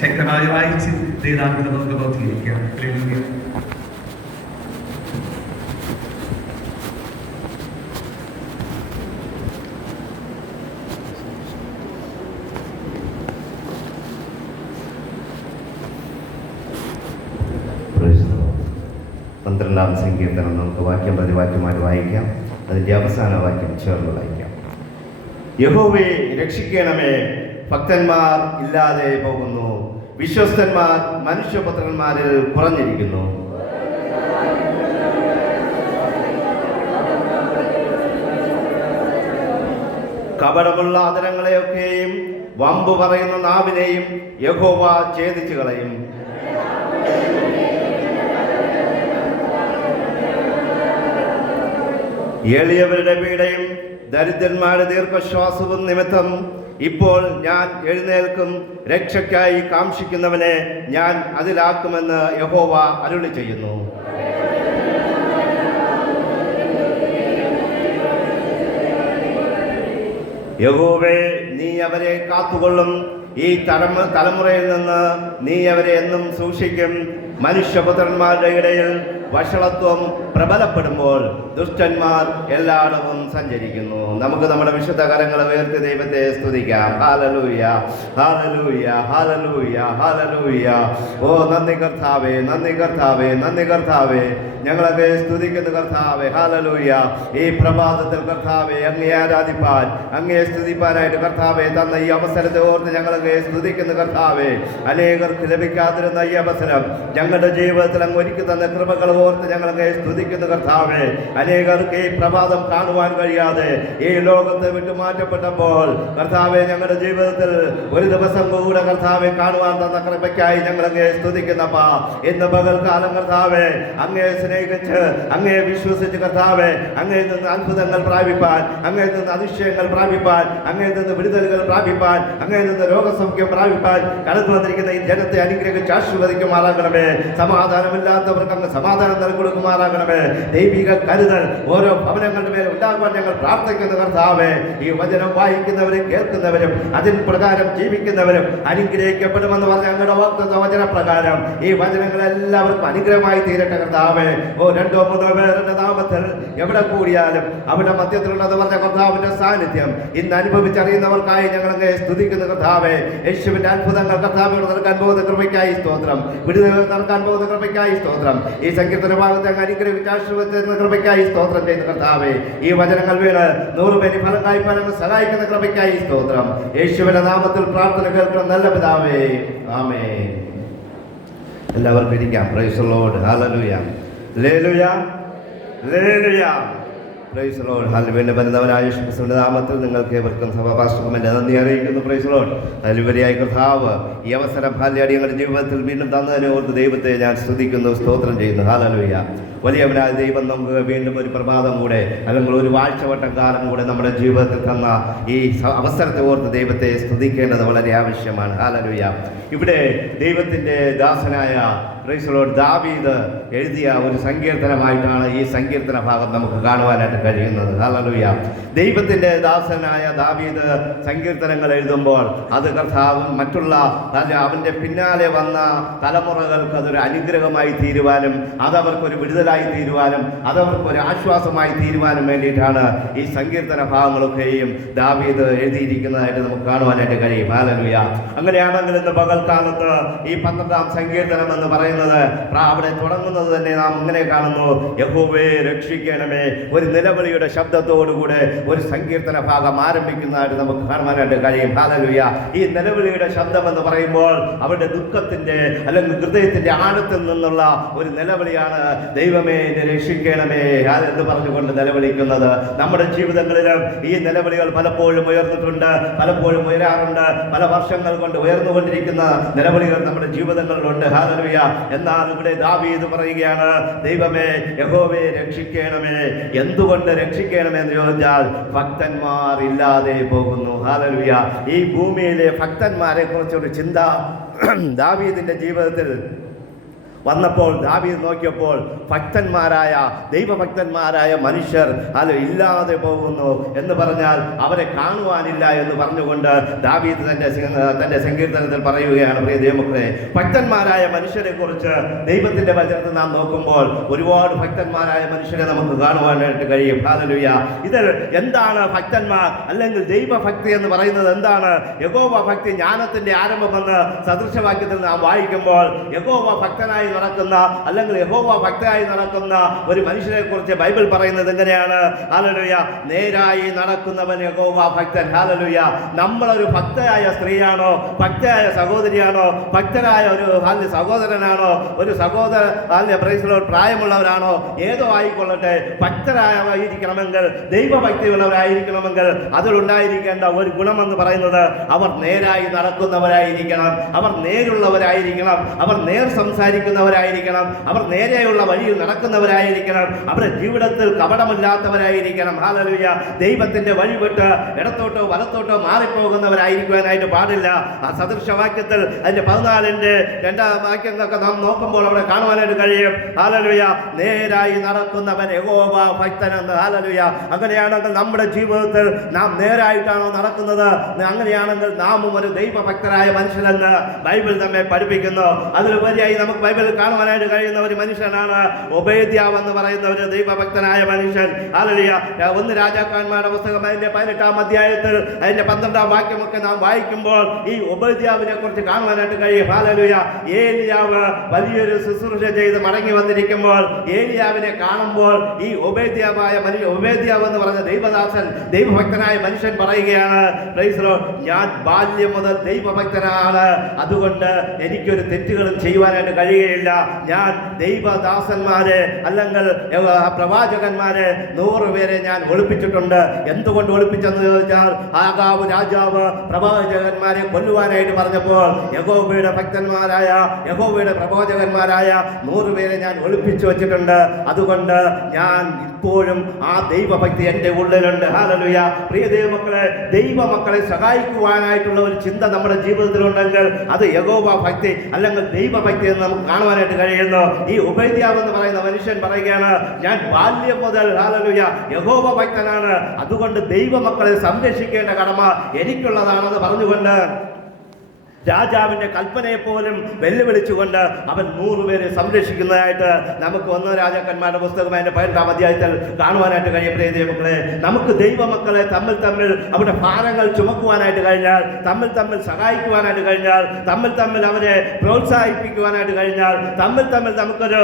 ശക്തമായി വായിച്ച് ദൈവത്തെ നമുക്ക് ബോധിപ്പിക്കാം. പന്ത്രണ്ടാം സങ്കീർത്തനം നമുക്ക് വാക്യം പ്രതിവാക്യമായി വായിക്കാം. അതിൻ്റെ അവസാന വാക്യം ചേർന്ന് വായിക്കാം. യഹോവേ രക്ഷിക്കണമേ, ഭക്തന്മാർ ഇല്ലാതെ പോകുന്നു, വിശ്വസ്തന്മാർ മനുഷ്യപുത്രന്മാരിൽ കുറഞ്ഞിരിക്കുന്നു. കപടമുള്ള ആദരങ്ങളെയൊക്കെയും വമ്പ് പറയുന്ന നാവിനെയും യഹോവ ഛേദിച്ചു കളയും. എളിയവരുടെ പീഡയും ദരിദ്രന്മാരുടെ ദീർഘശ്വാസവും നിമിത്തം ഇപ്പോൾ ഞാൻ എഴുന്നേൽക്കും, രക്ഷയ്ക്കായി കാംക്ഷിക്കുന്നവനെ ഞാൻ അതിലാക്കുമെന്ന് യഹോവ അരുളി ചെയ്യുന്നു. യഹോവേ, നീ അവരെ കാത്തുകൊള്ളും, ഈ തലമുറയിൽ നിന്ന് നീ അവരെ എന്നും സൂക്ഷിക്കും. മനുഷ്യപുത്രന്മാരുടെ ഇടയിൽ വഷളത്വം പ്രബലപ്പെടുമ്പോൾ ദുഷ്ടന്മാർ എല്ലായിടവും സഞ്ചരിക്കുന്നു. നമുക്ക് നമ്മുടെ വിശുദ്ധ കരങ്ങൾ ഉയർത്തി ദൈവത്തെ സ്തുതിക്കാം. Hallelujah, hallelujah, hallelujah, hallelujah. ഓ നന്ദി കർത്താവേ, നന്ദി കർത്താവേ, നന്ദി കർത്താവേ, ഞങ്ങളൊക്കെ സ്തുതിക്കുന്ന കർത്താവേ. ഹല്ലേലൂയ. ഈ പ്രഭാതത്തിൽ കർത്താവേ അങ്ങേ ആരാധിപ്പാൻ, അങ്ങേ സ്തുതിപ്പാനായിട്ട് കർത്താവേ തന്ന ഈ അവസരത്തെ ഓർത്ത് ഞങ്ങളൊക്കെ സ്തുതിക്കുന്ന കർത്താവേ. അനേകർക്ക് ലഭിക്കാതിരുന്ന ഈ അവസരം ഞങ്ങളുടെ ജീവിതത്തിൽ അങ്ങ് ഒരുക്കി തന്ന കൃപകൾ ഓർത്ത് ഞങ്ങളൊക്കെ സ്തുതിക്കുന്ന കർത്താവേ. അനേകർക്ക് ഈ പ്രഭാതം കാണുവാൻ കഴിയാതെ ഈ ലോകത്തെ വിട്ടുമാറ്റപ്പെട്ടപ്പോൾ കർത്താവെ ഞങ്ങളുടെ ജീവിതത്തിൽ ഒരു ദിവസം കൂടെ കർത്താവെ കാണുവാൻ തന്ന കൃപയ്ക്കായി ഞങ്ങളങ്ങേ സ്തുതിക്കുന്നപ്പാ. ഇന്ന് പകൽക്കാലം കർത്താവെ അങ്ങേ സ്നേഹിച്ച്, അങ്ങേ വിശ്വസിച്ച് കർത്താവെ അങ്ങേ നിന്ന് അത്ഭുതങ്ങൾ പ്രാപിപ്പാൻ, അങ്ങേ നിന്ന് അതിശയങ്ങൾ പ്രാപിപ്പാൻ, അങ്ങേ നിന്ന് വിടുതലുകൾ പ്രാപിപ്പാൻ, അങ്ങേ നിന്ന് രോഗസൗഖ്യം പ്രാപിപ്പാൻ കടന്നു വന്നിരിക്കുന്ന ഈ ജനത്തെ അനുഗ്രഹിച്ച് ആശീർവദിക്കുമാറാകണമേ. സമാധാനമില്ലാത്തവർക്ക് അങ്ങ് സമാധാനം നൽകുമാറാകണമേ. ദൈവിക കരുതൽ ഓരോ ഭവനങ്ങളുടെ മേൽ ഉണ്ടാകുവാൻ ഞങ്ങൾ പ്രാർത്ഥിക്കുന്ന കർത്താവേ. ഈ വചനം വായിക്കുന്നവരും കേൾക്കുന്നവരും അതിൻ പ്രകാരം ജീവിക്കുന്നവരും അനുഗ്രഹിക്കപ്പെടുമെന്ന് പറഞ്ഞ ഞങ്ങളുടെ വാഗ്ദത്ത വചന പ്രകാരം ഈ വചനങ്ങൾ എല്ലാവർക്കും അനുഗ്രഹമായി തീരട്ടെ കർത്താവേ. ഓ രണ്ടോ മൂന്നോ പേരുടെ നാമത്തിൽ എവിടെ കൂടിയാലും അവിടെ മധ്യത്തിലുള്ളത് പറഞ്ഞ കർത്താവിന്റെ സാന്നിധ്യം ഇന്ന് അനുഭവിച്ചറിയുന്നവർക്കായി ഞങ്ങളങ്ങ് സ്തുതിക്കുന്ന കർത്താവേ. യേശുവിന്റെ അത്ഭുതങ്ങൾ കർത്താവിനോട് നടക്കാൻ പോകുന്ന കൃപയ്ക്കായി സ്തോത്രം. വിടുതലുകൾ നടക്കാൻ പോകുന്ന കൃപയ്ക്കായി സ്തോത്രം. ഈ സങ്കീർത്തന ഭാഗത്തെ അങ്ങ് അനുഗ്രഹിച്ച് ആശീർവദിക്കുന്ന കൃപയ്ക്കായി സ്തോത്രം ചെയ്യുന്ന കർത്താവേ. ഈ വചനങ്ങൾ വീണ് 100 പേര് ഫലം കായ്പാൻ സഹായിക്കുന്ന കൃപയ്ക്കായി സ്തോത്രം. യേശുവിന്റെ നാമത്തിൽ പ്രാർത്ഥന കേൾക്കണം നല്ല പിതാവേ, ആമേൻ. എല്ലാവർക്കും ഇരിക്കാം. Praise the Lord. Hallelujah, hallelujah, hallelujah. Praise the Lord. Hallelujah. വരുന്നവനായ യേശുക്രിസ്തുവിന്റെ നാമത്തിൽ നിങ്ങൾക്ക് ഏവർക്കും സഭാപാസ്റ്റർമാരുടെ നന്ദി അറിയിക്കുന്നു. Praise the Lord. ഹല്ലേലൂയ. കർത്താവ് ഈ അവസരം ഞങ്ങളുടെ ജീവിതത്തിൽ വീണ്ടും തന്നതിനെ ഓർത്ത് ദൈവത്തെ ഞാൻ സ്തുതിക്കുന്നു, സ്തോത്രം ചെയ്യുന്നു. ഹല്ലേലൂയ. വലിയവനായ ദൈവം നമുക്ക് വീണ്ടും ഒരു പ്രഭാതം കൂടെ അല്ലെങ്കിൽ ഒരു വാഴ്ചവട്ടം കാലം കൂടെ നമ്മുടെ ജീവിതത്തിൽ തന്ന ഈ അവസരത്തെ ഓർത്ത് ദൈവത്തെ സ്തുതിക്കേണ്ടത് വളരെ ആവശ്യമാണ്. ഹല്ലേലൂയ. ഇവിടെ ദൈവത്തിൻ്റെ ദാസനായ പ്രൈസ് ലോർഡ് ദാവീദ് എഴുതിയ ഒരു സങ്കീർത്തനമായിട്ടാണ് ഈ സങ്കീർത്തന ഭാഗം നമുക്ക് കാണുവാനായിട്ട് കഴിയുന്നത്. ഹല്ലേലൂയ. ദൈവത്തിൻ്റെ ദാസനായ ദാവീദ് സങ്കീർത്തനങ്ങൾ എഴുതുമ്പോൾ അത് കർത്താവ് മറ്റുള്ള അവൻ്റെ പിന്നാലെ വന്ന തലമുറകൾക്ക് അതൊരു അനുഗ്രഹമായി തീരുവാനും അതവർക്കൊരു വിടുതലായി തീരുവാനും അതവർക്കൊരു ആശ്വാസമായി തീരുവാനും വേണ്ടിയിട്ടാണ് ഈ സങ്കീർത്തന ഭാഗങ്ങളൊക്കെയും ദാവീദ് എഴുതിയിരിക്കുന്നതായിട്ട് നമുക്ക് കാണുവാനായിട്ട് കഴിയും. ഹല്ലേലൂയ. അങ്ങനെയാണെങ്കിൽ ഇന്ന് പകൽക്കാലത്ത് ഈ 12ാം സങ്കീർത്തനം എന്ന് പറയുന്നത് അവിടെ തുടങ്ങുന്നത് തന്നെ നാം ഇങ്ങനെ കാണുന്നു: യഹോവേ രക്ഷിക്കണമേ. ഒരു നിലവിളിയുടെ ശബ്ദത്തോടുകൂടെ ഒരു സങ്കീർത്തന ഭാഗം ആരംഭിക്കുന്നതായിട്ട് നമുക്ക് കാണുവാനായിട്ട് കഴിയും. ഹല്ലേലൂയ. ഈ നിലവിളിയുടെ ശബ്ദം എന്ന് പറയുമ്പോൾ അവരുടെ ദുഃഖത്തിന്റെ അല്ലെങ്കിൽ ഹൃദയത്തിന്റെ ആഴത്തിൽ നിന്നുള്ള ഒരു നിലവിളിയാണ്. ദൈവമേ എന്നെ രക്ഷിക്കണമേ എന്ന് പറഞ്ഞുകൊണ്ട് നിലവിളിക്കുന്നത്. നമ്മുടെ ജീവിതങ്ങളിലും ഈ നിലവിളികൾ പലപ്പോഴും ഉയർന്നിട്ടുണ്ട്, പലപ്പോഴും ഉയരാറുണ്ട്. പല വർഷങ്ങൾ കൊണ്ട് ഉയർന്നുകൊണ്ടിരിക്കുന്ന നിലവിളികൾ നമ്മുടെ ജീവിതങ്ങളിലുണ്ട്. ഹല്ലേലൂയ. എന്നാൽ ഇവിടെ ദാവീദ് പറയുകയാണ്, ദൈവമേ യഹോവേ രക്ഷിക്കണമേ. എന്തുകൊണ്ട് രക്ഷിക്കണമേ എന്ന് ചോദിച്ചാൽ ഭക്തന്മാർ ഇല്ലാതെ പോകുന്നു. ഹല്ലേലൂയ. ഈ ഭൂമിയിലെ ഭക്തന്മാരെ കുറിച്ചൊരു ചിന്ത ദാവീദിന്റെ ജീവിതത്തിൽ വന്നപ്പോൾ ദാവീദ് നോക്കിയപ്പോൾ ഭക്തന്മാരായ ദൈവഭക്തന്മാരായ മനുഷ്യർ ഇല്ലാതെ പോകുന്നു എന്ന് പറഞ്ഞാൽ അവരെ കാണുവാനില്ല എന്ന് പറഞ്ഞുകൊണ്ട് ദാവീദ് തന്റെ സങ്കീർത്തനത്തിൽ പറയുകയാണ്. പ്രിയ ദൈവമക്കളെ, ഭക്തന്മാരായ മനുഷ്യരെ കുറിച്ച് ദൈവത്തിന്റെ വചനത്തിൽ നാം നോക്കുമ്പോൾ ഒരുപാട് ഭക്തന്മാരായ മനുഷ്യരെ നമുക്ക് കാണുവാനായിട്ട് കഴിയും. ഹല്ലേലൂയ. ഇത് എന്താണ് ഭക്തന്മാർ അല്ലെങ്കിൽ ദൈവഭക്തി എന്ന് പറയുന്നത് എന്താണ്? യഹോവ ഭക്തി ജ്ഞാനത്തിന്റെ ആരംഭമെന്ന് സദൃശവാക്യത്തിൽ നാം വായിക്കുമ്പോൾ യഹോവ ഭക്തനായി നടക്കുന്ന അല്ലെങ്കിൽ യഹോവ ഭക്തനായി നടക്കുന്ന ഒരു മനുഷ്യനെ കുറിച്ച് ബൈബിൾ പറയുന്നത് എങ്ങനെയാണ്? ഹല്ലേലൂയ. നേരായി നടക്കുന്നവൻ യഹോവ ഭക്തൻ. ഹല്ലേലൂയ. നമ്മളൊരു ഭക്തയായ സ്ത്രീയാണോ, ഭക്തയായ സഹോദരിയാണോ, ഭക്തരായ ഒരു സഹോദരനാണോ, ഒരു സഹോദര പ്രായമുള്ളവരാണോ, ഏതോ ആയിക്കൊള്ളട്ടെ, ഭക്തരായിരിക്കണമെങ്കിൽ ദൈവഭക്തിയുള്ളവരായിരിക്കണമെങ്കിൽ അതിലുണ്ടായിരിക്കേണ്ട ഒരു ഗുണമെന്ന് പറയുന്നത് അവർ നേരായി നടക്കുന്നവരായിരിക്കണം, അവർ നേരുള്ളവരായിരിക്കണം, അവർ നേർ സംസാരിക്കുന്നവരായിരിക്കണം, അവർ നേരെയുള്ള വഴിയിൽ നടക്കുന്നവരായിരിക്കണം, അവരുടെ ജീവിതത്തിൽ കപടമില്ലാത്തവരായിരിക്കണം. ഹല്ലേലൂയ. ദൈവത്തിന്റെ വഴി വിട്ട് ഇടത്തോട്ടോ വലത്തോട്ടോ മാറിപ്പോകുന്നവരായിരിക്കുവാനായിട്ട് പാടില്ല. ആ സദൃശവാക്യത്തിൽ അതിന്റെ 14ന്റെ 2ാം വാക്യങ്ങളൊക്കെ നാം നോക്കുമ്പോൾ അവിടെ കാണുവാനായിട്ട് കഴിയും. ഹല്ലേലൂയ. നേരായി നടക്കുന്നവൻ യഹോവ ഭക്തനെന്ന്. ഹല്ലേലൂയ. അങ്ങനെയാണെങ്കിൽ നമ്മുടെ ജീവിതത്തിൽ നാം നേരായിട്ടാണോ നടക്കുന്നത്? അങ്ങനെയാണെങ്കിൽ നാമും ഒരു ദൈവഭക്തരായ മനുഷ്യനെന്ന് ബൈബിൾ നമ്മെ പഠിപ്പിക്കുന്നു. അതിലുപരിയായി നമുക്ക് ബൈബിളിൽ കാണുവാനായിട്ട് കഴിയുന്ന ഒരു മനുഷ്യനാണ് ഒബേദ്യാവ് എന്ന് പറയുന്ന ഒരു ദൈവഭക്തനായ മനുഷ്യൻ. ഹല്ലേലൂയ. 1 രാജാക്കന്മാരുടെ പുസ്തകം അതിന്റെ 18ാം അധ്യായത്തിൽ അതിന്റെ 12ാം വാക്യമൊക്കെ നാം വായിക്കുമ്പോൾ ഈ ഒബേദ്യാവിനെ കുറിച്ച് കാണുവാനായിട്ട് കഴിയും. ഹല്ലേലൂയ. ഏലിയാവ് വലിയൊരു ശുശ്രൂഷ ചെയ്ത് മടങ്ങി വന്നിരിക്കുമ്പോൾ ഏലിയാവിനെ കാണുമ്പോൾ ഈ ഒബേദ്യാവ് എന്ന് പറഞ്ഞ ദൈവദാസൻ ദൈവഭക്തനായ മനുഷ്യൻ പറയുകയാണ്, പ്രൈസ് ലോർഡ്, ഞാൻ ബാല്യം മുതൽ ദൈവഭക്തനാണ്, അതുകൊണ്ട് എനിക്കൊരു തെറ്റുകളും ചെയ്യുവാനായിട്ട് കഴിയുകയില്ല. ഞാൻ ദൈവദാസന്മാരെ അല്ലെങ്കിൽ പ്രവാചകന്മാരെ 100 പേരെ ഞാൻ ഒളിപ്പിച്ചിട്ടുണ്ട്. എന്തുകൊണ്ട് ഒളിപ്പിച്ചെന്ന് ചോദിച്ചാൽ ആഗാബ് രാജാവ് പ്രവാചകന്മാരെ കൊല്ലുവാനായിട്ട് പറഞ്ഞപ്പോൾ യഹോവയുടെ ഭക്തന്മാരായ യഹോവയുടെ പ്രവാചകന്മാരായ 100 പേരെ ഞാൻ ഒളിപ്പിച്ചു വെച്ചിട്ടുണ്ട്. അതുകൊണ്ട് ഞാൻ ഇപ്പോഴും ആ ദൈവഭക്തി എൻ്റെ ഉള്ളിലുണ്ട്. ഹല്ലേലൂയ. പ്രിയ ദൈവമക്കളെ, ദൈവമക്കളെ സഹായിക്കുവാനായിട്ടുള്ള ഒരു ചിന്ത നമ്മുടെ ജീവിതത്തിലുണ്ടെങ്കിൽ അത് യഹോവ ഭക്തി അല്ലെങ്കിൽ ദൈവഭക്തി എന്ന് നമുക്ക് കാണുവാനായിട്ട് കഴിയുന്നു. ഈ ഒബേദ്യാവ് എന്ന് പറയുന്ന മനുഷ്യൻ പറയുകയാണ്, ഞാൻ ബാല്യം മുതൽ ഹല്ലേലൂയ യഹോവ ഭക്തനാണ്, അതുകൊണ്ട് ദൈവമക്കളെ സംരക്ഷിക്കേണ്ട കടമ എനിക്കുള്ളതാണെന്ന് പറഞ്ഞുകൊണ്ട് രാജാവിന്റെ കൽപ്പനയെ പോലും വെല്ലുവിളിച്ചുകൊണ്ട് അവൻ 100 പേരെ സംരക്ഷിക്കുന്നതായിട്ട് നമുക്ക് 1 രാജാക്കന്മാരുടെ പുസ്തകം അതിന്റെ 18ാം അധ്യായത്തിൽ കാണുവാനായിട്ട് കഴിയും. പ്രിയ ദൈവമക്കളെ, നമുക്ക് ദൈവമക്കളെ തമ്മിൽ അവരുടെ ഭാരങ്ങൾ ചുമക്കുവാനായിട്ട് കഴിഞ്ഞാൽ, തമ്മിൽ സഹായിക്കുവാനായിട്ട് കഴിഞ്ഞാൽ, തമ്മിൽ അവരെ പ്രോത്സാഹിപ്പിക്കുവാനായിട്ട് കഴിഞ്ഞാൽ, തമ്മിൽ നമുക്കൊരു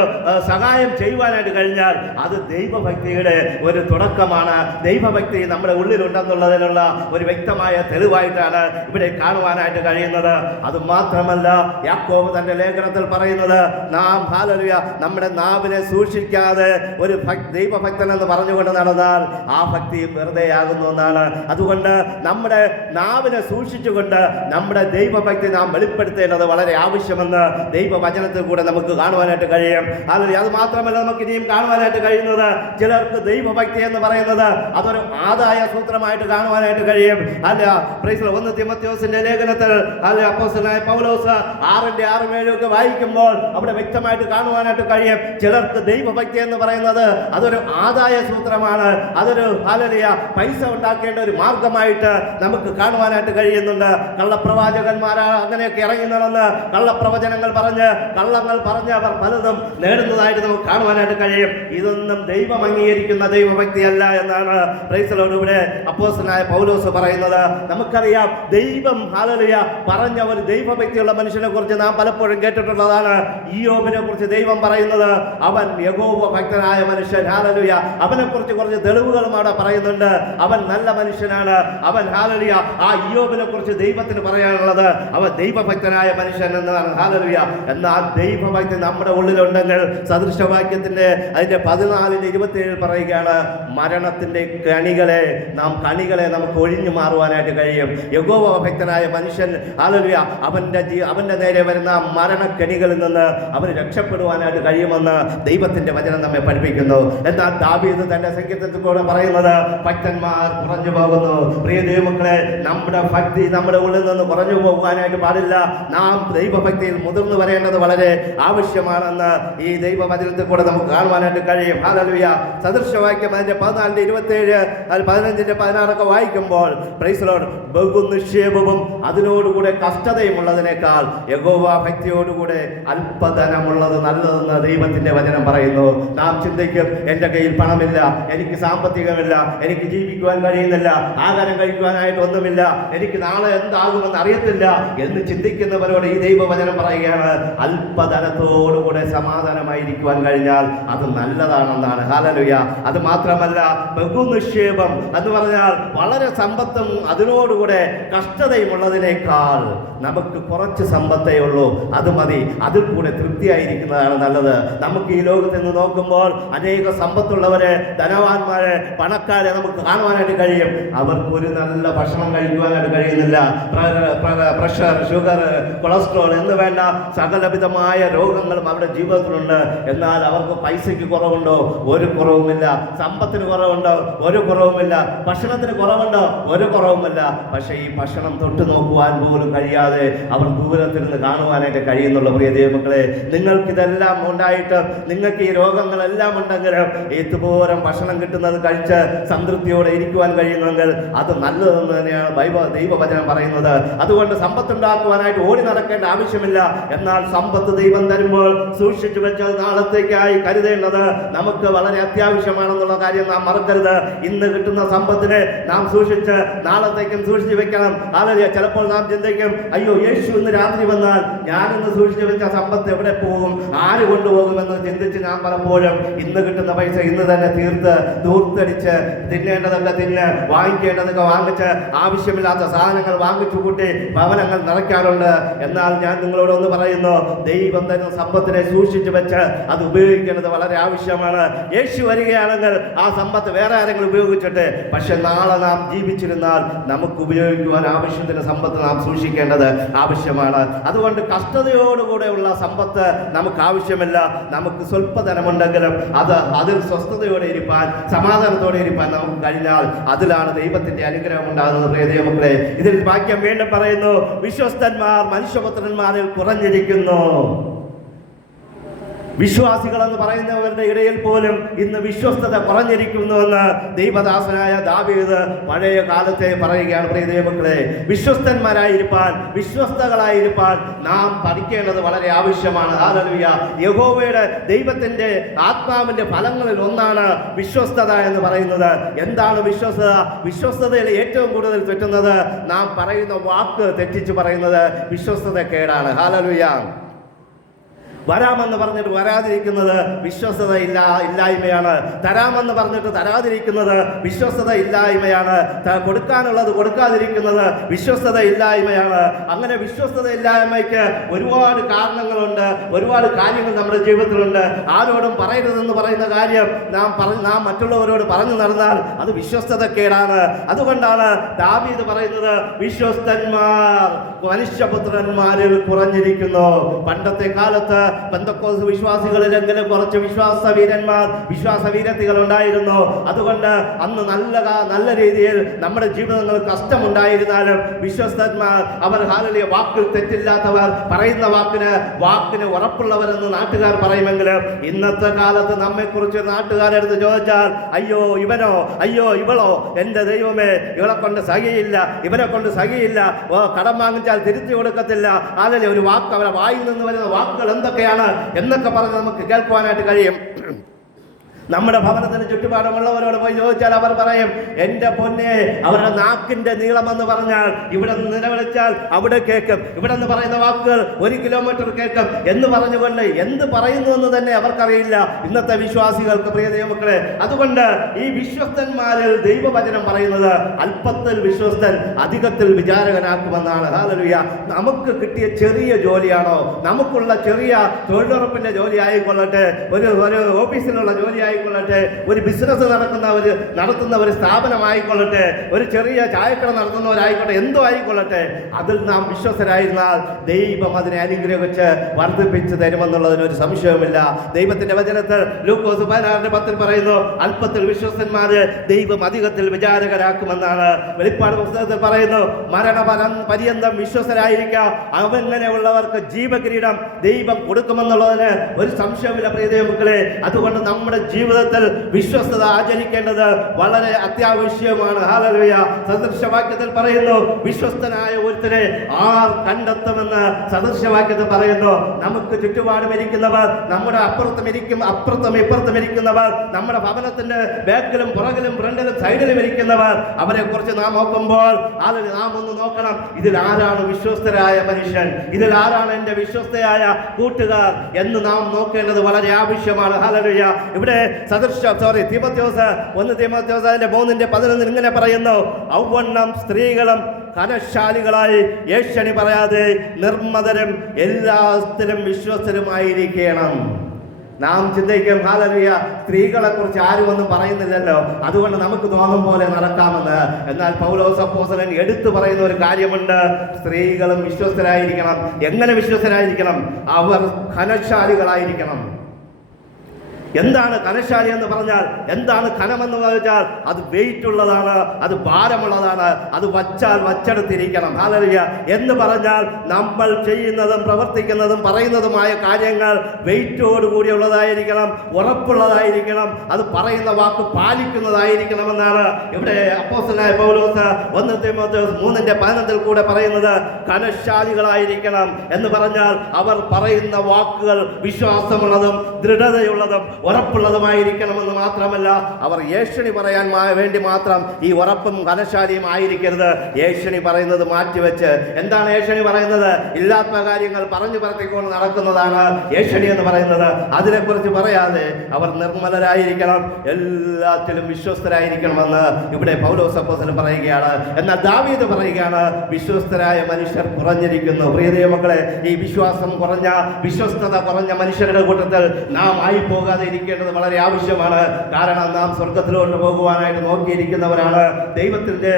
സഹായം ചെയ്യുവാനായിട്ട് കഴിഞ്ഞാൽ അത് ദൈവഭക്തിയുടെ ഒരു തുടക്കമാണ്. ദൈവഭക്തി നമ്മുടെ ഉള്ളിലുണ്ടെന്നുള്ളതിനുള്ള ഒരു വ്യക്തമായ തെളിവായിട്ടാണ് ഇവിടെ കാണുവാനായിട്ട് കഴിയുന്നത്. അത് മാത്രമല്ല, യാക്കോബ് തന്റെ ലേഖനത്തിൽ പറയുന്നത്, നാം ഹല്ലേലൂയ നമ്മുടെ നാവിനെ സൂക്ഷിക്കാതെ ഒരു ദൈവഭക്തൻ എന്ന് പറഞ്ഞുകൊണ്ട് നടന്നാൽ ആ ഭക്തി വെറുതെയാകുന്നു എന്നാണ്. അതുകൊണ്ട് നമ്മുടെ നാവിനെ സൂക്ഷിച്ചുകൊണ്ട് നമ്മുടെ ദൈവഭക്തി നാം വെളിപ്പെടുത്തേണ്ടത് വളരെ ആവശ്യമെന്ന് ദൈവവചനത്തിൽ കൂടെ നമുക്ക് കാണുവാനായിട്ട് കഴിയും. ഹല്ലേലൂയ. അത് മാത്രമല്ല, നമുക്ക് ഇനിയും കാണുവാനായിട്ട് കഴിയുന്നത്, ചിലർക്ക് ദൈവഭക്തി എന്ന് പറയുന്നത് അതൊരു ആദായ സൂത്രമായിട്ട് കാണുവാനായിട്ട് കഴിയും. അല്ല, പ്രൈസ് ദി ലോർഡ്. 1 തീമോഥെയോസിന്റെ ലേഖനത്തിൽ അപ്പോസ്തലനായ പൗലോസ് 6:6-7 ഒക്കെ വായിക്കുമ്പോൾ അവിടെ വ്യക്തമായിട്ട് കാണുവാനായിട്ട് കഴിയും, ചിലർക്ക് ദൈവഭക്തി എന്ന് പറയുന്നത് അതൊരു ആദായ സൂത്രമാണ്, അതൊരു ഹല്ലേലൂയ പൈസ ഉണ്ടാക്കേണ്ട ഒരു മാർഗമായിട്ട് നമുക്ക് കാണുവാനായിട്ട് കഴിയുന്നുണ്ട്. കള്ളപ്രവാചകന്മാരാ അങ്ങനെയൊക്കെ ഇറങ്ങി നടന്ന് കള്ളപ്രവചനങ്ങൾ കള്ളങ്ങൾ പറഞ്ഞ് അവർ പലതും നേടുന്നതായിട്ട് നമുക്ക് കാണുവാനായിട്ട് കഴിയും. ഇതൊന്നും ദൈവം അംഗീകരിക്കുന്ന ദൈവഭക്തിയല്ല എന്നാണ് പ്രൈസ് ദി ലോർഡ് ഇവിടെ അപ്പോസ്തലനായ പൗലോസ് പറയുന്നത്. നമുക്കറിയാം, ദൈവം ഹല്ലേലൂയ പറഞ്ഞ ഒരു ദൈവഭക്തിയുള്ള മനുഷ്യനെ കുറിച്ച് നാം പലപ്പോഴും കേട്ടിട്ടുള്ളതാണ്. ഇയ്യോബിനെ കുറിച്ച് ദൈവം പറയുന്നത്, അവൻ യഹോവ ഭക്തനായ മനുഷ്യൻ. ഹല്ലേലൂയ. അവനെ കുറിച്ച് കുറച്ച് തെളിവുകളും അവിടെ പറയുന്നുണ്ട്. അവൻ നല്ല മനുഷ്യനാണ്. അവൻ ഹല്ലേലൂയ. ആ ഇയ്യോബിനെ കുറിച്ച് ദൈവത്തിന് പറയാനുള്ളത് അവൻ ദൈവഭക്തനായ മനുഷ്യൻ എന്നാണ്. ഹല്ലേലൂയ. എന്നാൽ ദൈവഭക്തി നമ്മുടെ ഉള്ളിലുണ്ടെങ്കിൽ സദൃശവാക്യത്തിന്റെ അതിന്റെ 14:27 പറയുകയാണ്, മരണത്തിന്റെ കണികളെ നമുക്ക് ഒഴിഞ്ഞു മാറുവാനായിട്ട് കഴിയും. യഹോവ ഭക്തനായ മനുഷ്യൻ ഹല്ലേലൂയ ഹാലലുയ, അവന്റെ നേരെ വരുന്ന മരണക്കെണികളിൽ നിന്ന് അവന് രക്ഷപ്പെടുവാനായിട്ട് കഴിയുമെന്ന് ദൈവത്തിന്റെ വചനം നമ്മെ പഠിപ്പിക്കുന്നു. എന്നാൽ ദാവീദ് തന്റെ സംഗീതത്തിൽ കൂടെ പറയുന്നത് ഭക്തന്മാർ കുറഞ്ഞു പോകുന്നു. പ്രിയ ദൈവമക്കളെ, നമ്മുടെ ഭക്തി നമ്മുടെ ഉള്ളിൽ നിന്ന് കുറഞ്ഞു പോകുവാനായിട്ട് പാടില്ല. നാം ദൈവഭക്തിയിൽ മുതിർന്നു വരേണ്ടത് വളരെ ആവശ്യമാണെന്ന് ഈ ദൈവവചനത്തിൽ കൂടെ നമുക്ക് കാണുവാനായിട്ട് കഴിയും. ഹല്ലേലൂയ. സദൃശവാക്യം അതിന്റെ 14:27 15:16 വായിക്കുമ്പോൾ പ്രൈസ് ദി ലോർഡ്, ബഹുനിക്ഷേപവും അതിനോടുകൂടെ കഷ്ടതയും ഉള്ളതിനേക്കാൾ യഹോവ ഭക്തിയോടുകൂടെ അല്പധനമുള്ളത് നല്ലതെന്ന് ദൈവത്തിന്റെ വചനം പറയുന്നു. നാം ചിന്തിക്കും, എൻ്റെ കയ്യിൽ പണമില്ല, എനിക്ക് സാമ്പത്തികമില്ല, എനിക്ക് ജീവിക്കുവാൻ കഴിയുന്നില്ല, ആഹാരം കഴിക്കുവാനായിട്ട് ഒന്നുമില്ല, എനിക്ക് നാളെ എന്താകുമെന്ന് അറിയത്തില്ല എന്ന് ചിന്തിക്കുന്നവരോട് ഈ ദൈവവചനം പറയുകയാണ്, അല്പധനത്തോടുകൂടെ സമാധാനമായിരിക്കുവാൻ കഴിഞ്ഞാൽ അത് നല്ലതാണെന്നാണ്. ഹല്ലേലൂയ. അത് മാത്രമല്ല, ബഹുനിക്ഷേപം എന്ന് പറഞ്ഞാൽ വളരെ സമ്പത്തും അതിനോടുകൂടെ കഷ്ടതയും ഉള്ളതിനേക്കാൾ നമുക്ക് കുറച്ച് സമ്പത്തേ ഉള്ളൂ, അത് മതി, അതിൽ കൂടെ തൃപ്തിയായിരിക്കുന്നതാണ് നല്ലത്. നമുക്ക് ഈ ലോകത്ത് നിന്ന് നോക്കുമ്പോൾ അനേക സമ്പത്തുള്ളവരെ, ധനവാന്മാരെ, പണക്കാരെ നമുക്ക് കാണുവാനായിട്ട് കഴിയും. അവർക്ക് ഒരു നല്ല ഭക്ഷണം കഴിക്കുവാനായിട്ട് കഴിയുന്നില്ല. പ്രഷർ, ഷുഗർ, കൊളസ്ട്രോൾ എന്ന് വേണ്ട സകലവിധമായ രോഗങ്ങളും അവരുടെ ജീവിതത്തിലുണ്ട്. എന്നാൽ അവർക്ക് പൈസയ്ക്ക് കുറവുണ്ടോ? ഒരു കുറവുമില്ല. സമ്പത്തിന് കുറവുണ്ടോ? ഒരു കുറവുമില്ല. ഭക്ഷണത്തിന് കുറവുണ്ടോ? ഒരു കുറവുമില്ല. പക്ഷേ ഈ ഭക്ഷണം തൊട്ട് നോക്കുവാൻ പോലും കഴിയാതെ അവർ ദൂരത്തിൽ നിന്ന് കാണുവാനായിട്ട് കഴിയുന്നുള്ള പ്രിയ ദൈവമക്കളെ, നിങ്ങൾക്കിതെല്ലാം ഉണ്ടായിട്ട് നിങ്ങൾക്ക് ഈ രോഗങ്ങളെല്ലാം ഉണ്ടെങ്കിലും ഇതുപോലെ ഭക്ഷണം കിട്ടുന്നത് കഴിച്ച് സംതൃപ്തിയോടെ ഇരിക്കുവാൻ കഴിയുന്നെങ്കിൽ അത് നല്ലതെന്ന് തന്നെയാണ് ദൈവവചനം പറയുന്നത്. അതുകൊണ്ട് സമ്പത്തുണ്ടാക്കുവാനായിട്ട് ഓടി നടക്കേണ്ട ആവശ്യമില്ല. എന്നാൽ സമ്പത്ത് ദൈവം തരുമ്പോൾ സൂക്ഷിച്ചു വെച്ചാൽ നാളത്തേക്കായി കരുതേണ്ടത് നമുക്ക് വളരെ അത്യാവശ്യമാണെന്നുള്ള കാര്യം നാം മറക്കരുത്. ഇന്ന് കിട്ടുന്ന സമ്പത്തിനെ നാം സൂക്ഷിച്ച് നാളത്തേക്കും സൂക്ഷിച്ചു വെക്കണം. അല്ലെങ്കിൽ ചിലപ്പോൾ നാം ചിന്തിക്കും, അയ്യോ യേശു ഇന്ന് രാത്രി വന്നാൽ ഞാൻ ഇന്ന് സൂക്ഷിച്ചു വെച്ച സമ്പത്ത് എവിടെ പോകും, ആര് കൊണ്ടുപോകുമെന്ന് ചിന്തിച്ച് ഞാൻ പലപ്പോഴും ഇന്ന് കിട്ടുന്ന പൈസ ഇന്ന് തന്നെ ദൂർത്തടിച്ച് തിന്നേണ്ടതൊക്കെ തിന്ന്, വാങ്ങിക്കേണ്ടതൊക്കെ വാങ്ങിച്ച്, ആവശ്യമില്ലാത്ത സാധനങ്ങൾ വാങ്ങിച്ചു കൂട്ടി ഭവനങ്ങൾ നിറയ്ക്കാറുണ്ട്. എന്നാൽ ഞാൻ നിങ്ങളോടൊന്ന് പറയുന്നു, ദൈവം തന്നെ സമ്പത്തിനെ സൂക്ഷിച്ചു വെച്ച് അത് ഉപയോഗിക്കേണ്ടത് വളരെ ആവശ്യമാണ്. യേശു വരികയാണെങ്കിൽ ആ സമ്പത്ത് വേറെ ആരെങ്കിലും ഉപയോഗിച്ചിട്ട്, പക്ഷെ നാളെ നാം ജീവിച്ചിരുന്നാൽ നമുക്ക് ഉപയോഗിക്കുവാൻ ആവശ്യത്തിന് സമ്പത്ത് നാം സൂക്ഷിക്കേണ്ടത് ആവശ്യമാണ്. അതുകൊണ്ട് കഷ്ടതയോടുകൂടെയുള്ള സമ്പത്ത് നമുക്ക് ആവശ്യമില്ല. നമുക്ക് സ്വല്പധനമുണ്ടെങ്കിലും അതിൽ സ്വസ്ഥതയോടെ ഇരിപ്പാൻ, സമാധാനത്തോടെ ഇരിപ്പാൻ നമുക്ക് കഴിഞ്ഞാൽ അതിലാണ് ദൈവത്തിന്റെ അനുഗ്രഹം ഉണ്ടാകുന്നത്. പ്രിയ ദൈവമക്കളെ, ഇതിൽ വാക്യം വീണ്ടും പറയുന്നു, വിശ്വസ്തന്മാർ മനുഷ്യപുത്രന്മാരിൽ കുറഞ്ഞിരിക്കുന്നു. വിശ്വാസികൾ എന്ന് പറയുന്നവരുടെ ഇടയിൽ പോലും ഇന്ന് വിശ്വസ്തത കുറഞ്ഞിരിക്കുന്നുവെന്ന് ദൈവദാസനായ ദാവീദ് പഴയ കാലത്തെ പറയുകയാണ്. പ്രിയ ദൈവമക്കളെ, വിശ്വസ്തന്മാരായിരിക്കാൻ, വിശ്വസ്തകളായിരിക്കാൻ നാം പഠിക്കേണ്ടത് വളരെ ആവശ്യമാണ്. ഹല്ലേലൂയ. യഹോവയുടെ ദൈവത്തിന്റെ ആത്മാവിന്റെ ഫലങ്ങളിൽ ഒന്നാണ് വിശ്വസ്തത എന്ന് പറയുന്നത്. എന്താണ് വിശ്വസ്തത? വിശ്വസ്തതയിൽ ഏറ്റവും കൂടുതൽ തെറ്റുന്നത് നാം പറയുന്ന വാക്ക് തെറ്റിച്ച് പറയുന്നത് വിശ്വസ്തത കേടാണ്. ഹല്ലേലൂയ. വരാമെന്ന് പറഞ്ഞിട്ട് വരാതിരിക്കുന്നത് വിശ്വസ്തത ഇല്ലായ്മയാണ്. തരാമെന്ന് പറഞ്ഞിട്ട് തരാതിരിക്കുന്നത് വിശ്വസ്തത ഇല്ലായ്മയാണ്. കൊടുക്കാനുള്ളത് കൊടുക്കാതിരിക്കുന്നത് വിശ്വസ്തത ഇല്ലായ്മയാണ്. അങ്ങനെ വിശ്വസ്തത ഇല്ലായ്മയ്ക്ക് ഒരുപാട് കാരണങ്ങളുണ്ട്, ഒരുപാട് കാര്യങ്ങൾ നമ്മുടെ ജീവിതത്തിലുണ്ട്. ആരോടും പറയരുതെന്ന് പറയുന്ന കാര്യം നാം മറ്റുള്ളവരോട് പറഞ്ഞു നടന്നാൽ അത് വിശ്വസ്തതക്കേടാണ്. അതുകൊണ്ടാണ് ദാവീദ് പറയുന്നത്, വിശ്വസ്തന്മാർ മനുഷ്യപുത്രന്മാരിൽ കുറഞ്ഞിരിക്കുന്നു. പണ്ടത്തെ കാലത്ത് പെന്തക്കോസ്ത് വിശ്വാസികളിലെങ്കിലും കുറച്ച് വിശ്വാസവീരത്തികൾ ഉണ്ടായിരുന്നു. അതുകൊണ്ട് അന്ന് നല്ല രീതിയിൽ നമ്മുടെ ജീവിതങ്ങൾ കഷ്ടമുണ്ടായിരുന്നാലും വിശ്വസ്തന്മാർ, അവർ ഹല്ലേലൂയ, വാക്കിൽ തെറ്റില്ലാത്തവർ, പറയുന്ന വാക്കിന് ഉറപ്പുള്ളവരെന്ന് നാട്ടുകാർ പറയുമെങ്കിലും ഇന്നത്തെ കാലത്ത് നമ്മെക്കുറിച്ച് നാട്ടുകാരെടുത്ത് ചോദിച്ചാൽ, അയ്യോ ഇവനോ, അയ്യോ ഇവളോ, എൻ്റെ ദൈവമേ, ഇവളെ കൊണ്ട് സഹിയില്ല, ഇവനെ കൊണ്ട് സഹിയില്ല, കടം വാങ്ങിച്ചാൽ തിരുത്തി കൊടുക്കത്തില്ല, അല്ലെങ്കിൽ ഒരു വാക്ക്, അവരെ വായിൽ നിന്ന് വരുന്ന വാക്കുകൾ എന്തൊക്കെയാണ് എന്നൊക്കെ പറഞ്ഞ് നമുക്ക് കേൾക്കുവാനായിട്ട് കഴിയും. നമ്മുടെ ഭവനത്തിന് ചുറ്റുപാടുമുള്ളവരോട് പോയി ചോദിച്ചാൽ അവർ പറയും, എൻ്റെ പൊന്നെ, അവരുടെ നാക്കിന്റെ നീളമെന്ന് പറഞ്ഞാൽ ഇവിടെ നിന്ന് നിലവിളിച്ചാൽ അവിടെ കേൾക്കും, ഇവിടെ നിന്ന് പറയുന്ന വാക്കുകൾ 1 കിലോമീറ്റർ കേൾക്കും എന്ന് പറഞ്ഞുകൊണ്ട് എന്ത് പറയുന്നു എന്ന് തന്നെ അവർക്കറിയില്ല ഇന്നത്തെ വിശ്വാസികൾക്ക്. പ്രിയ ദൈവമക്കളെ, അതുകൊണ്ട് ഈ വിശ്വസ്തന്മാരിൽ ദൈവവചനം പറയുന്നത് അല്പത്തിൽ വിശ്വസ്തൻ അധികത്തിൽ വിചാരകനാക്കുമെന്നാണ്. ഹല്ലേലൂയ. നമുക്ക് കിട്ടിയ ചെറിയ ജോലിയാണോ, നമുക്കുള്ള ചെറിയ തൊഴിലുറപ്പിന്റെ ജോലി ആയിക്കൊള്ളട്ടെ, ഒരു ഓഫീസിലുള്ള ജോലി ആയിക്കൊള്ളട്ടെ, ഒരു ബിസിനസ് നടത്തുന്ന ഒരു സ്ഥാപനമായിക്കൊള്ളട്ടെ, ഒരു ചെറിയ ചായക്കട നടത്തുന്നവരായിക്കോട്ടെ, എന്തോ ആയിക്കൊള്ളട്ടെ, അതിൽ നാം വിശ്വസ്തരായിരുന്നാൽ ദൈവം അതിനെ അനുഗ്രഹിച്ച് വർദ്ധിപ്പിച്ച് തരുമെന്നുള്ളതിന് ഒരു സംശയവുമില്ല. ദൈവത്തിന്റെ വചനത്തിൽ ലൂക്കോസ് 16:10 പറയുന്നു, അല്പത്തിൽ വിശ്വസ്തന്മാര് ദൈവം അധികത്തിൽ വിചാരകരാക്കുമെന്നാണ്. വെളിപ്പാട് പുസ്തകത്തിൽ പറയുന്നു, മരണപര്യന്തം വിശ്വസ്തരായിരിക്കാം, അങ്ങനെയുള്ളവർക്ക് ജീവകിരീടം ദൈവം കൊടുക്കുമെന്നുള്ളതിന് ഒരു സംശയമില്ല പ്രിയ ദൈവമക്കളെ. അതുകൊണ്ട് നമ്മുടെ ജീവിതത്തിൽ വിശ്വസ്തത ആചരിക്കേണ്ടത് വളരെ അത്യാവശ്യമാണ്. ഹല്ലേലൂയ. സദൃശവാക്യത്തിൽ പറയുന്നു, വിശ്വസ്തനായ ഒരുത്തനെ ആർ കണ്ടെത്തുമെന്ന് സദൃശവാക്യത്തിൽ പറയുന്നു. നമുക്ക് ചുറ്റുപാടും ഇരിക്കുന്നവർ, നമ്മുടെ അപ്പുറത്തും ഇപ്പുറത്തും ഇരിക്കുന്നവർ, നമ്മുടെ ഭവനത്തിന്റെ ബാക്കിലും പുറകിലും ഫ്രണ്ടിലും സൈഡിലും ഇരിക്കുന്നവർ, അവരെ കുറിച്ച് നാം നോക്കുമ്പോൾ നാം ഒന്ന് നോക്കണം, ഇതിൽ ആരാണ് വിശ്വസ്തരായ മനുഷ്യൻ, ഇതിൽ ആരാണ് എന്റെ വിശ്വസ്തയായ കൂട്ടുകാർ എന്ന് നാം നോക്കേണ്ടത് വളരെ ആവശ്യമാണ്. ഹല്ലേലൂയ. ഇവിടെ തീമോഥെയോസ് 1:3 ഇങ്ങനെ പറയുന്നു, ഔവണ്ണം സ്ത്രീകളും ധനശാലികളായി ഏഷണി പറയാതെ നിർമ്മതരും എല്ലാത്തിലും വിശ്വസ്തരുമായിരിക്കണം. നാം ചിന്തിക്കും, ഹല്ലേലൂയ, സ്ത്രീകളെ കുറിച്ച് ആരും ഒന്നും പറയുന്നില്ലല്ലോ, അതുകൊണ്ട് നമുക്ക് തോന്നും പോലെ നടക്കാമെന്ന്. എന്നാൽ പൗലോസ് അപ്പോസ്തലൻ എടുത്തു പറയുന്ന ഒരു കാര്യമുണ്ട്, സ്ത്രീകളും വിശ്വസ്തരായിരിക്കണം. എങ്ങനെ വിശ്വസ്തരായിരിക്കണം? അവർ ധനശാലികളായിരിക്കണം. എന്താണ് ധനശാലി എന്ന് പറഞ്ഞാൽ? എന്താണ് ധനമെന്ന് പറഞ്ഞാൽ അത് വെയിറ്റ് ഉള്ളതാണ്, അത് ഭാരമുള്ളതാണ്, അത് വച്ചെടുത്തിരിക്കണം. ഹല്ലേലൂയ. എന്ന് പറഞ്ഞാൽ നമ്മൾ ചെയ്യുന്നതും പ്രവർത്തിക്കുന്നതും പറയുന്നതുമായ കാര്യങ്ങൾ വെയിറ്റോട് കൂടിയുള്ളതായിരിക്കണം, ഉറപ്പുള്ളതായിരിക്കണം, അത് പറയുന്ന വാക്ക് പാലിക്കുന്നതായിരിക്കണമെന്നാണ് ഇവിടെ അപ്പോസ്തലനായ പൗലോസ് 1 തീമോഥെയോസ് 3:15 കൂടെ പറയുന്നത്. ധനശാലികളായിരിക്കണം എന്ന് പറഞ്ഞാൽ അവർ പറയുന്ന വാക്കുകൾ വിശ്വാസമുള്ളതും ദൃഢതയുള്ളതും ഉറപ്പുള്ളതുമായിരിക്കണമെന്ന് മാത്രമല്ല, അവർ ഏഷണി പറയാൻ വേണ്ടി മാത്രം ഈ ഉറപ്പും ധനശാലിയും ആയിരിക്കരുത്. ഏഷണി പറയുന്നത് മാറ്റിവെച്ച്, എന്താണ് ഏഷണി പറയുന്നത്? ഇല്ലാത്ത കാര്യങ്ങൾ പറഞ്ഞു പറത്തിക്കൊണ്ട് നടക്കുന്നതാണ് ഏഷണി എന്ന് പറയുന്നത്. അതിനെക്കുറിച്ച് പറയാതെ അവർ നിർമ്മലരായിരിക്കണം, എല്ലാത്തിലും വിശ്വസ്തരായിരിക്കണമെന്ന് ഇവിടെ പൗലോസ് അപ്പോസ്തലൻ പറയുകയാണ്. എന്നാൽ ദാവീദ് പറയുകയാണ്, വിശ്വസ്തരായ മനുഷ്യർ കുറഞ്ഞിരിക്കുന്നു. പ്രിയ ദൈവമക്കളെ, ഈ വിശ്വസ്തത കുറഞ്ഞ മനുഷ്യരുടെ കൂട്ടത്തിൽ നാം ആയി പോകാതെ ഇരിക്കേണ്ടത് വളരെ ആവശ്യമാണ്. കാരണം നാം സ്വർഗത്തിലോട്ട് പോകുവാനായിട്ട് നോക്കിയിരിക്കുന്നവരാണ്. ദൈവത്തിന്റെ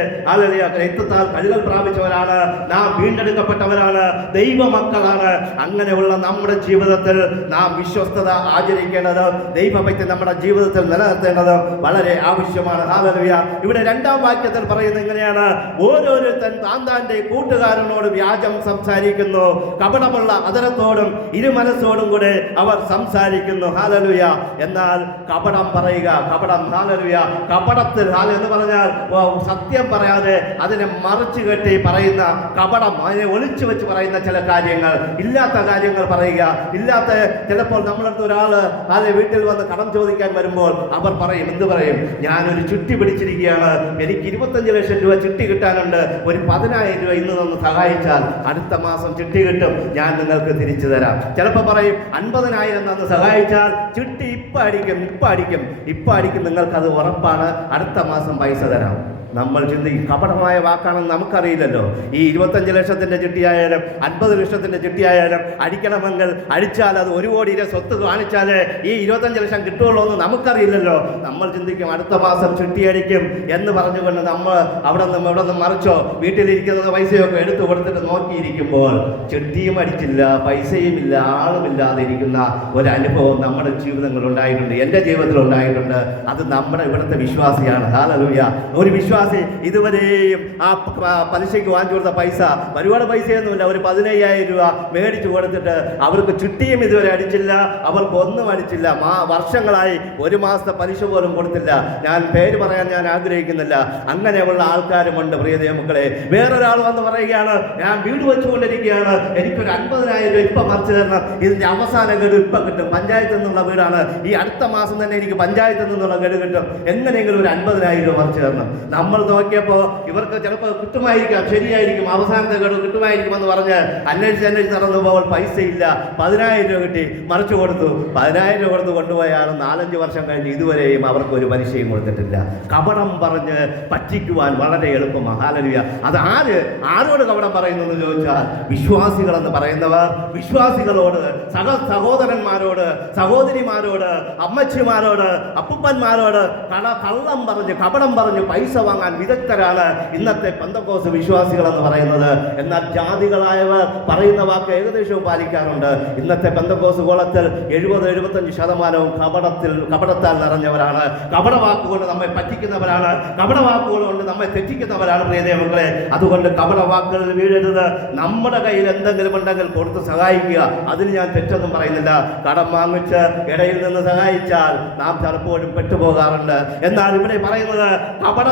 രക്തത്താൽ കഴുകൽ പ്രാപിച്ചവരാണ്, നാം വീണ്ടെടുക്കപ്പെട്ടവരാണ്, ദൈവമക്കളാണ്. അങ്ങനെയുള്ള നമ്മുടെ ജീവിതത്തിൽ നാം വിശ്വസ്തത ആചരിക്കേണ്ടത്, ദൈവഭക്തി നമ്മുടെ ജീവിതത്തിൽ നിലനിർത്തേണ്ടത് വളരെ ആവശ്യമാണ്. ഹല്ലേലൂയ. ഇവിടെ 2-ാം വാക്യത്തിൽ പറയുന്നത് ഇങ്ങനെയാണ്, ഓരോരുത്തൻ താന്റെ കൂട്ടുകാരനോട് വ്യാജം സംസാരിക്കുന്നു, കപടമുള്ള അതരത്തോടും ഇരുമനസ്സോടും കൂടെ അവർ സംസാരിക്കുന്നു. ഹല്ലേലൂയ. എന്നാൽ കപടം പറയുക, കപടം, ഹല്ലേലൂയ, കപടത്തിൽ എന്ന് പറഞ്ഞാൽ സത്യം പറയാതെ അതിനെ മറിച്ചു കെട്ടി പറയുന്ന കപടം, അതിനെ ഒളിച്ചു വെച്ച് പറയുന്ന ചില കാര്യങ്ങൾ, ഇല്ലാത്ത കാര്യങ്ങൾ പറയുക. ഇല്ലാത്ത ചിലപ്പോൾ നമ്മളടുത്ത് ഒരാള് വീട്ടിൽ വന്ന് കടം ചോദിക്കാൻ വരുമ്പോൾ അവർ പറയും, എന്ത് പറയും? ഞാനൊരു ചുറ്റി പിടിച്ചിരിക്കുകയാണ്, എനിക്ക് 25 ലക്ഷം രൂപ ചിട്ടി കിട്ടാനുണ്ട്, ഒരു 10,000 രൂപ ഇന്ന് നിന്ന് സഹായിച്ചാൽ അടുത്ത മാസം ചിട്ടി കിട്ടും, ഞാൻ നിങ്ങൾക്ക് തിരിച്ചു തരാം. ചിലപ്പോൾ പറയും 50,000 തന്ന് സഹായിച്ചാൽ ചിട്ടി ഇപ്പം അടിക്കും, നിങ്ങൾക്കത് ഉറപ്പാണ്, അടുത്ത മാസം പൈസ തരാം. നമ്മൾ ചിന്തിക്കും, കപടമായ വാക്കാണെന്ന് നമുക്കറിയില്ലല്ലോ. ഈ 25 ലക്ഷത്തിന്റെ ചിട്ടിയായാലും 50 ലക്ഷത്തിന്റെ ചിട്ടിയായാലും അടിക്കണമെങ്കിൽ അടിച്ചാൽ അത് 1 കോടി രൂപ സ്വത്ത് കാണിച്ചാലേ ഈ 25 ലക്ഷം കിട്ടുള്ളൂ എന്ന് നമുക്കറിയില്ലല്ലോ. നമ്മൾ ചിന്തിക്കും, അടുത്ത മാസം ചിട്ടി അടിക്കും എന്ന് പറഞ്ഞുകൊണ്ട് നമ്മൾ അവിടെ നിന്നും മറിച്ചോ വീട്ടിലിരിക്കുന്നത് പൈസയൊക്കെ എടുത്തു കൊടുത്തിട്ട് നോക്കിയിരിക്കുമ്പോൾ ചിട്ടിയും അടിച്ചില്ല, പൈസയും ഇല്ല, ആളുമില്ലാതെ ഇരിക്കുന്ന ഒരനുഭവം നമ്മുടെ ജീവിതങ്ങളിൽ ഉണ്ടായിട്ടുണ്ട്, എൻ്റെ ജീവിതത്തിൽ ഉണ്ടായിട്ടുണ്ട്. അത് നമ്മുടെ ഇവിടുത്തെ വിശ്വാസിയാണ്. ഹല്ലേലൂയ. ഒരു വിശ്വാസി ഇതുവരെയും ആ പലിശയ്ക്ക് വാങ്ങിച്ചു കൊടുത്ത പൈസ, ഒരുപാട് പൈസയൊന്നുമില്ല, ഒരു 15,000 രൂപ മേടിച്ചു കൊടുത്തിട്ട് അവർക്ക് ചുറ്റിയും ഇതുവരെ അടിച്ചില്ല, അവർക്കൊന്നും അടിച്ചില്ല. വർഷങ്ങളായി 1 മാസത്തെ പലിശ പോലും കൊടുത്തില്ല. ഞാൻ പേര് പറയാൻ ഞാൻ ആഗ്രഹിക്കുന്നില്ല. അങ്ങനെയുള്ള ആൾക്കാരുമുണ്ട് പ്രിയ ദൈവമക്കളെ. വേറൊരാൾ വന്ന് പറയുകയാണ്, ഞാൻ വീട് വെച്ചുകൊണ്ടിരിക്കുകയാണ്, എനിക്കൊരു 50,000 രൂപ ഇപ്പം മറിച്ചു തരണം, ഇതിന്റെ അവസാന ഗഡു ഇപ്പം കിട്ടും, പഞ്ചായത്തിൽ നിന്നുള്ള വീടാണ്, ഈ അടുത്ത മാസം തന്നെ എനിക്ക് പഞ്ചായത്തിൽ നിന്നുള്ള ഗഡു കിട്ടും, എങ്ങനെയെങ്കിലും ഒരു 50,000 രൂപ മറിച്ചു തരണം. നമ്മൾ നോക്കിയപ്പോൾ ഇവർക്ക് ചിലപ്പോൾ കിട്ടുമായിരിക്കാം, ശരിയായിരിക്കും, അവസാനത്തെ ഗഡു കിട്ടുമായിരിക്കും എന്ന് പറഞ്ഞ് അന്വേഷിച്ച് നടന്നുപോകുമ്പോൾ പൈസ ഇല്ല. 10,000 രൂപ കിട്ടി, മറിച്ചു കൊടുത്തു. 10,000 രൂപ കൊടുത്ത് കൊണ്ടുപോയാണ് 4-5 വർഷം കഴിഞ്ഞ് ഇതുവരെയും അവർക്ക് ഒരു പലിശയും കൊടുത്തിട്ടില്ല. കപടം പറഞ്ഞ് പറ്റിക്കുവാൻ വളരെ എളുപ്പമാണ്. ഹല്ലേലൂയ. അത് ആരോട് കപടം പറയുന്നു എന്ന് ചോദിച്ചാൽ, വിശ്വാസികളെന്ന് പറയുന്നവർ വിശ്വാസികളോട്, സഹോദരന്മാരോട്, സഹോദരിമാരോട്, അമ്മച്ചിമാരോട്, അപ്പൂപ്പന്മാരോട് കള്ളം പറഞ്ഞ് കപടം പറഞ്ഞ് പൈസ വാങ്ങാൻ വിദഗ്ധരാണ് ഇന്നത്തെ പെന്തക്കോസ്ത് വിശ്വാസികൾ എന്ന് പറയുന്നത്. എന്നാൽ ജാതികളായവർ പറയുന്ന വാക്ക് ഏകദേശവും പാലിക്കാറുണ്ട്. ഇന്നത്തെ പെന്തക്കോസ്ത് ഗോളത്തിൽ 70-75% കപടത്താൽ നിറഞ്ഞവരാണ്. കപടവാക്കുകൊണ്ട് നമ്മെ പറ്റിക്കുന്നവരാണ്. കപടവാക്കുകൊണ്ട് നമ്മെ തെറ്റിക്കുന്നവരാണ് പ്രിയദൈവങ്ങളെ. അതുകൊണ്ട് കപടവാക്കുകളിൽ വീഴരുത്. നമ്മുടെ കയ്യിൽ എന്തെങ്കിലും ഉണ്ടെങ്കിൽ കൊടുത്ത് സഹായിക്കുക. അതിന് ഞാൻ തെറ്റൊന്നും പറയുന്നില്ല. കടം വാങ്ങിച്ച് ഇടയിൽ നിന്ന് സഹായിച്ചാൽ നാം പലപ്പോഴും പെട്ടുപോകാറുണ്ട്. എന്നാൽ ഇവിടെ പറയുന്നത് കപട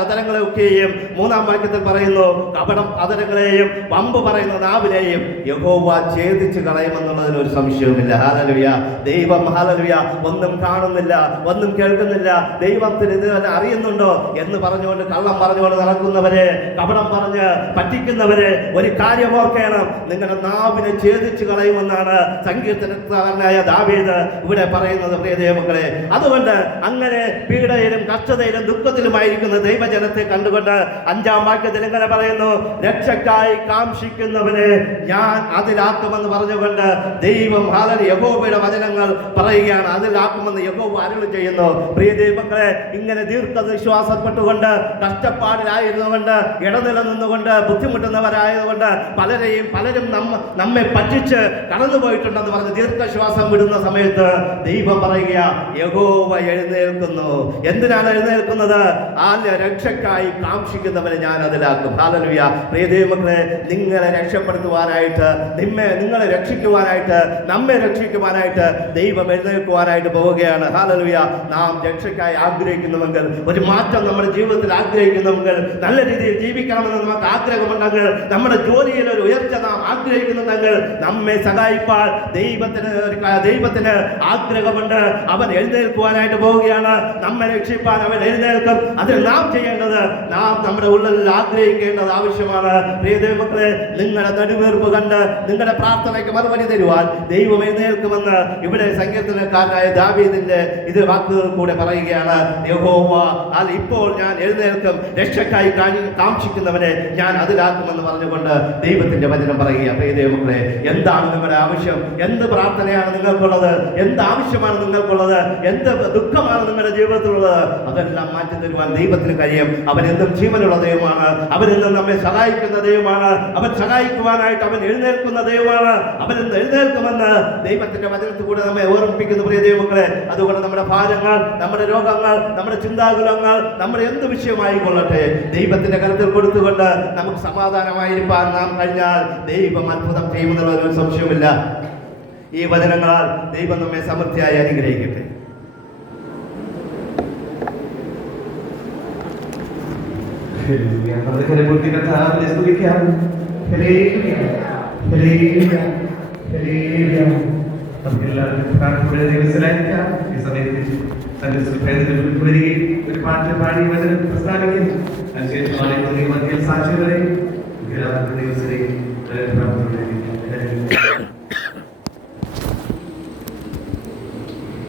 അതരങ്ങളെയൊക്കെയും 3-ാം വാക്യത്തിൽ പറയുന്നു, കപടം അതരങ്ങളെയും വമ്പ് പറയുന്ന നാവിനെയും യഹോവ ഛേദിച്ച് കളയുമെന്നുള്ളതിന് ഒരു സംശയവുമില്ല. ഹല്ലേലൂയ. ദൈവം ഹല്ലേലൂയ ഒന്നും കാണുന്നില്ല, ഒന്നും കേൾക്കുന്നില്ല, ദൈവത്തിന് ഇത് അറിയുന്നുണ്ടോ എന്ന് പറഞ്ഞുകൊണ്ട് കള്ളം പറഞ്ഞുകൊണ്ട് നടക്കുന്നവരെ, കപടം പറഞ്ഞ് പറ്റിക്കുന്നവരെ ഒരു കാര്യം ഓർക്കണം, നിങ്ങളുടെ നാവിനെ ഛേദിച്ച് കളയുമെന്നാണ് സങ്കീർത്തനക്കാരനായ ദാവീദ് ഇവിടെ പറയുന്നത് പ്രിയദൈവമക്കളെ. അതുകൊണ്ട് അങ്ങനെ പീഡയിലും കഷ്ടതയിലും ദുഃഖത്തിലുമായിരിക്കുന്ന ദൈവജനത്തെ കണ്ടുകൊണ്ട് 5-ാം വാക്യത്തിൽ ഇങ്ങനെ പറയുന്നു, രക്ഷക്കായി കാംക്ഷിക്കുന്നവനെ ഞാൻ അതിലാക്കുമെന്ന് പറഞ്ഞുകൊണ്ട് ദൈവം യഹോവയുടെ വചനങ്ങൾ പറയുകയാണ്. അതിലാക്കുമെന്ന് യഹോവ അരുളി ചെയ്യുന്നു. പ്രിയ ദൈവമക്കളെ, ഇങ്ങനെ ദീർഘവിശ്വാസപ്പെട്ടുകൊണ്ട് കഷ്ടപ്പാടിലായിരുന്നുകൊണ്ട് ഇടനില നിന്നുകൊണ്ട് ബുദ്ധിമുട്ടുന്നവരായതുകൊണ്ട് പലരും നമ്മെ പറ്റിച്ച് കടന്നുപോയിട്ടുണ്ടെന്ന് പറഞ്ഞ് ദീർഘശ്വാസം വിടുന്ന സമയത്ത് ദൈവം പറയുക, യഹോവ എഴുന്നേൽക്കുന്നു. എന്തിനാണ് എഴുന്നേൽക്കുന്നത്? ആ രക്ഷക്കായി കാംക്ഷിക്കുന്നവനെ ഞാൻ അതിലാക്കും. ഹല്ലേലൂയ. പ്രിയ ദൈവമക്കളെ, നിങ്ങളെ രക്ഷപ്പെടുത്തുവാനായിട്ട്, നിങ്ങളെ രക്ഷിക്കുവാനായിട്ട്, നമ്മെ രക്ഷിക്കുവാനായിട്ട് ദൈവം എഴുന്നേൽക്കുവാനായിട്ട് പോവുകയാണ്. ഹല്ലേലൂയ. നാം രക്ഷക്കായി ആഗ്രഹിക്കുന്നുവെങ്കിൽ, ഒരു മാറ്റം നമ്മുടെ ജീവിതത്തിൽ ആഗ്രഹിക്കുന്നുവെങ്കിൽ, നല്ല രീതിയിൽ ജീവിക്കണമെന്ന് നമുക്ക് ആഗ്രഹമുണ്ടെങ്കിൽ, നമ്മുടെ ജോലിയിൽ ഒരു ഉയർച്ച നാം ആഗ്രഹിക്കുന്നുണ്ടെങ്കിൽ, നമ്മെ സഹായിപ്പാൻ ദൈവത്തിന് ആഗ്രഹമുണ്ട്. അവൻ എഴുന്നേൽക്കുവാനായിട്ട് പോവുകയാണ്. നമ്മെ രക്ഷിപ്പാൻ അവൻ എഴുന്നേൽക്കും. അതിൽ നാം ചെയ്യേണ്ടത്, നാം നമ്മുടെ ഉള്ളിൽ ആഗ്രഹിക്കേണ്ടത് ആവശ്യമാണ്. പ്രിയ ദൈവമക്കളെ, നിങ്ങളുടെ നെടുവീർപ്പ് കണ്ട് നിങ്ങളുടെ പ്രാർത്ഥനയ്ക്ക് മറുപടി തരുവാൻ ദൈവം എഴുന്നേൽക്കുമെന്ന് ഇവിടെ സങ്കീർത്തനക്കാരനായ ദാവീദിന്റെ ഇത് വാക്കുകൾ കൂടെ പറയുകയാണ്. യഹോവ ഇപ്പോൾ ഞാൻ എഴുന്നേൽക്കും, രക്ഷക്കായി കാംക്ഷിക്കുന്നവനെ ഞാൻ അതിലാക്കുമെന്ന് പറഞ്ഞുകൊണ്ട് ദൈവത്തിന്റെ വചനം പറയുക. പ്രിയ ദൈവമക്കളെ, എന്താണ് നിങ്ങളുടെ ആവശ്യം? എന്ത് പ്രാർത്ഥനയാണ് നിങ്ങൾക്കുള്ളത്? എന്ത് ആവശ്യമാണ് നിങ്ങൾക്കുള്ളത്? എന്ത് ദുഃഖമാണ് നിങ്ങളുടെ ജീവിതത്തിലുള്ളത്? അതെല്ലാം മാറ്റി തരുവാൻ ദൈവത്തിന് കഴിയും. അവൻ എന്തും ജീവനുള്ള ദൈവമാണ്. അവൻ എന്നും നമ്മെ സഹായിക്കുന്ന ദൈവമാണ്. അവൻ സഹായിക്കുവാനായിട്ട് അവൻ എഴുന്നേൽക്കുന്ന ദൈവമാണ്. അവൻ എന്ന് എഴുന്നേൽക്കുമെന്ന് ദൈവത്തിന്റെ വചനത്തിൽ കൂടെ നമ്മെ ഓർമ്മിപ്പിക്കുന്ന പ്രിയ ദൈവമക്കളെ. അതുകൊണ്ട് നമ്മുടെ ഭാരങ്ങൾ, നമ്മുടെ രോഗങ്ങൾ, നമ്മുടെ ചിന്താകുലങ്ങൾ, നമ്മുടെ എന്ത് വിഷയമായി കൊള്ളട്ടെ, ദൈവത്തിന്റെ കരുത്തിൽ കൊടുത്തുകൊണ്ട് നമുക്ക് സമാധാനമായിരിക്കാൻ നാം കഴിഞ്ഞാൽ ദൈവം അത്ഭുതം ചെയ്യുമെന്നുള്ള ഒരു സംശയമില്ല. ഈ വചനങ്ങളാൽ ദൈവം നമ്മെ സമൃദ്ധിയായി അനുഗ്രഹിക്കട്ടെ. ഒരു പാട്ട് പാടി വചനം പ്രസ്താവിക്കുന്നു. അതിനുശേഷം സാക്ഷികളെ